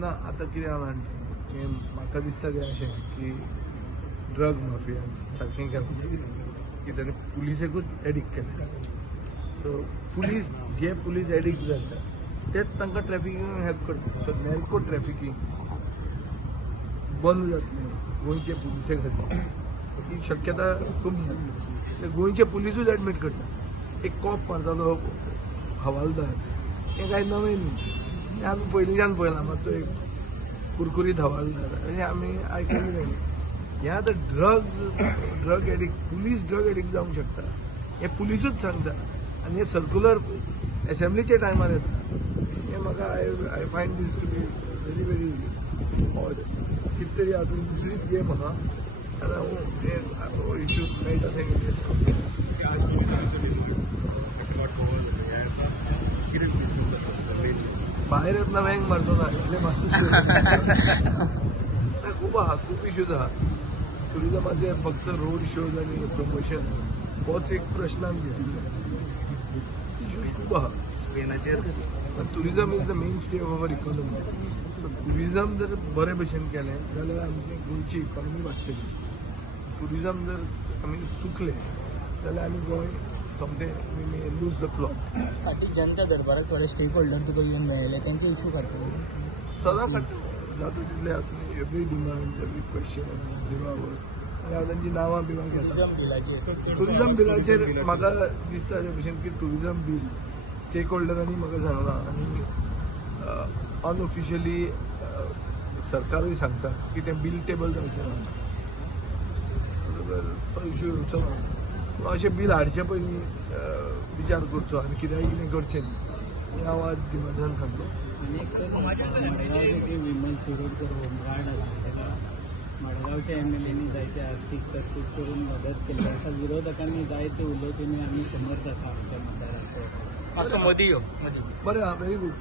ना आता कितें जाणा म्हाका दिसता तें अशें की ड्रग माफिया सारकें केलें की ताणें पुलिसेकूच एडिक्ट केलें. सो पुलीस एडिक्ट जाता तेच तांकां ट्रॅफिकिंग हेल्प करता. सो नॅर्को ट्रॅफिकिंग बंद जातलें गोंयचे पुलिसे खातीर ही शक्यता कमी. गोंयचे पुलिसूच एडमीट करता. एक कॉप मारतालो हवालदार हें कांय नवें न्ही. हें आमी पयलींच्यान पळयलां. मातसो एक कुरकुरीत हवालदार हें आमी आयकलें नाही. हें आतां drug addict police drug addict जावंक शकता हें पुलिसूच सांगता. आनी हें सर्क्युलर एसेंब्लीच्या टायमार येता. हें म्हाका I find these to be very very odd. कितें तरी हातूंत दुसरीच गेम आहा आनी हांव इश्यू मेळटा थंय इंट्रेस्ट भायर येतना वँग मारचो ना इतलें मातूच खूब आहा. खूब इश्यूज आहा. टुरिजमाचे फक्त रोड शोज आनी प्रमोशन होच एक प्रश्नाक घेतिल्ले. इश्यूज खूब आहा. Tourism is the main stay of our economy. So tourism जर बरे भशेन केलें जाल्यार आमची गोंयची इकॉनॉमी वाडटली. टुरिजम जर आमी चुकले जाल्यार आमी गोंय सोमतें we may lose the plot. फाटीं जनता दरबाराक थोडे स्टेक होल्डर तुका येवन मेळिल्ले तेंचे इश्यू काडटले सदां काडटा. जाता तितले हातूंत एवरी डिमांड एवरी क्वेश्चन 0 आवर आनी हांव तांची नांवां बिवां घेता. टुरिजम बिलाचेर म्हाका दिसता ते भशेन की टुरिजम बील स्टेक होल्डरांनी म्हाका सांगलां आनी अनऑफिशियली सरकारूय सांगता की तें बील टेबल जावचें ना. तो इश्यू येवचो ना. अशें बील हाडचे पयलीं विचार करचो आनी कितें करचें न्ही हांव आज डिमांडान सांगतो. विमल शिरोडकर होमगार्ड आसा ताका मडगांवच्या MLAंनी जायते आर्थीक तरतूद करून मदत केली आसा. विरोधकांनी जायते उलोवच्यो आमी समर्थ आसा आमच्या मतदाराचो असो मोदी बरें आहा. Very good.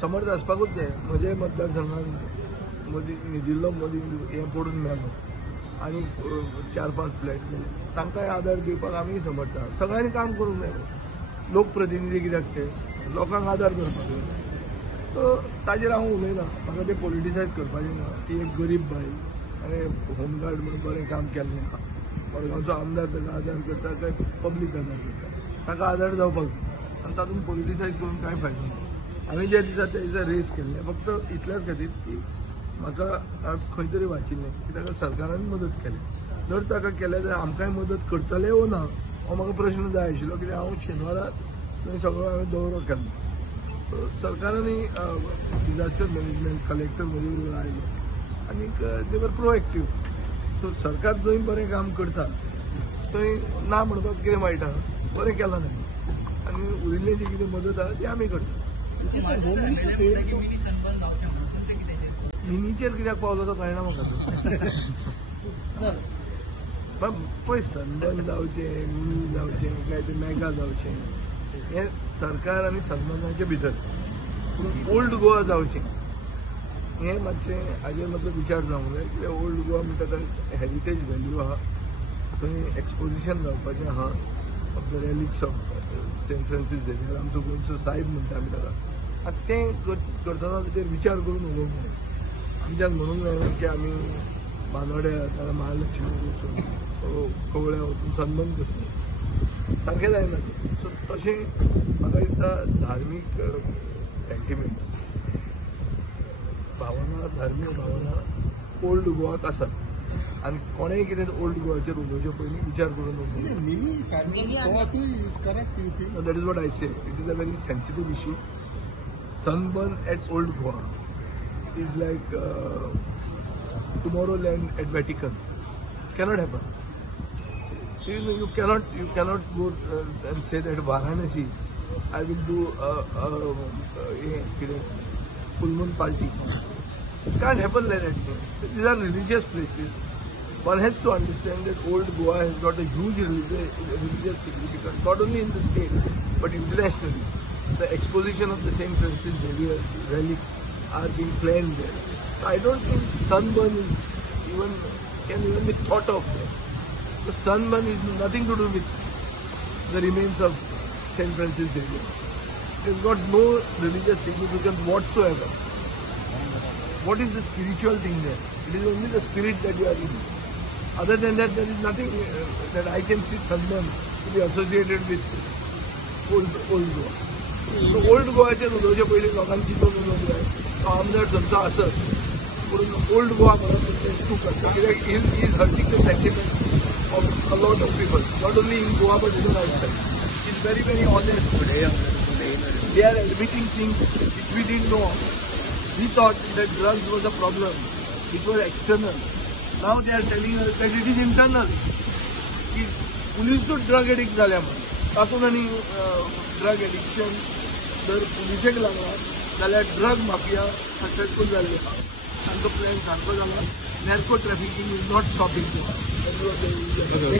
समर्थ आसपाकूच जाय. म्हजे मतदारसंघात मोदी दिल्लो मोदी हें पडून मेळ्ळो आनी 4-5 फ्लॅट मेळ्ळे. तांकांय आदार दिवपाक आमी समर्थ आहा. सगळ्यांनी काम करूंक जाय. लोकप्रतिनिधी कित्याक ते लोकांक आदार करपाक जाय. सो ताजेर हांव उलयना. म्हाका तें पॉलिटिसायज करपाचें ना. ती एक गरीब बायल आनी होमगार्ड म्हणून बरें काम केल्लें आहा. मडगांवचो आमदार ताका आदार करता काय पब्लीक आदार करता ताका आदार जावपाक जाय. आनी तातूंत पॉलिटिसायज करून कांय फायदो ना. हांवें ज्या दिसा त्या दिसा रेस केल्लें फक्त इतल्याच खातीर की म्हाका खंय तरी वाचिल्लें की ताका सरकारान मदत केली. जर ताका केलें जाल्यार आमकांय मदत करतले वो ना हो म्हाका प्रश्न जाय आशिल्लो. कित्याक हांव शेनवाराक थंय सगळो हांवें दौरो केल्लो. सरकारांनी डिजास्टर मॅनेजमेंट कलेक्टर म्हजे बरोबर आयलो आनी दे वर प्रोएक्टीव. सो सरकार जंय बरें काम करता थंय ना म्हणपाक कितें वायट आहा. बरें केलां ताणें आनी उरिल्ली जी कितें मदत आहा ती आमी करता. मिनीचेर कित्याक पावलो तो कळना म्हाका. पळय सनबर्न जावचें मिनी जावचें काय ते मेगा जावचें हें सरकार आनी सन्मानाचे भितर. पूण ओल्ड गोवा जावचें हें मातशें हाजेर मातसो विचार जावंक जाय. कित्याक ओल्ड गोवा म्हणटा ताका हेरिटेज व्हॅल्यू आहा. थंय एक्सपोजिशन जावपाचें आहा of the relics of Saint Francis Xavier. आमचो गोंयचो सायब म्हणटा आमी ताका. आतां तें करतना तेजेर विचार करून उलोवंक जाय. आमच्यान म्हणूंक जायना की आमी बानोड्या नाजाल्यार महालक्ष्मी वचून कवळ्या वचून सन्मान करता. सारकें जायना. सो तशें म्हाका दिसता धार्मीक सेंटिमेंट्स धार्मीक भावना ओल्ड गोवाक आसात. आनी कोणेय कितें ओल्ड गोवाचेर उलोवचे पयलीं विचार करून that is what I say. It is a very sensitive issue. Sunburn at Old Goa is like Tomorrowland at Vatican. Cannot happen. So you cannot go and say that Varanasi I will do a full moon party. It can't happen like that. These are religious places. One has to understand that old Goa has got a huge religious significance, not only in the state but internationally. The exposition of the Saint Francis Xavier relics are being planned there. I don't think sunburn can even be thought of there. The sunburn is nothing to do with the remains of Saint Francis Xavier. It has got no religious significance whatsoever. what is the spiritual thing there? It is only the spirit that you are in. Other than that, there is nothing that I can see Sanban to be associated with old Goa. So old गोवाच्या उदोवचे पयलीं लोकांची जो उलोवप जाय तो आमदार संतो आसत पूण ओल्ड गोवा म्हणून चूक आसता कित्याक is hurting the sentiment of a lot of people not only in Goa but even outside is very very honest. They are admitting things which we didn't know of. We thought that drugs was a problem. It was external. Now they are telling us that it is internal. Police drug addict जाल्या म्हणून तातूंत आनी drug addiction जर पुलिसेक लागला जाल्यार drug mafia successful जाल्ले आहा तांचो प्लॅन सारको जाला नॅर्को ट्रॅफिकींग इज नॉट स्टॉपिंग.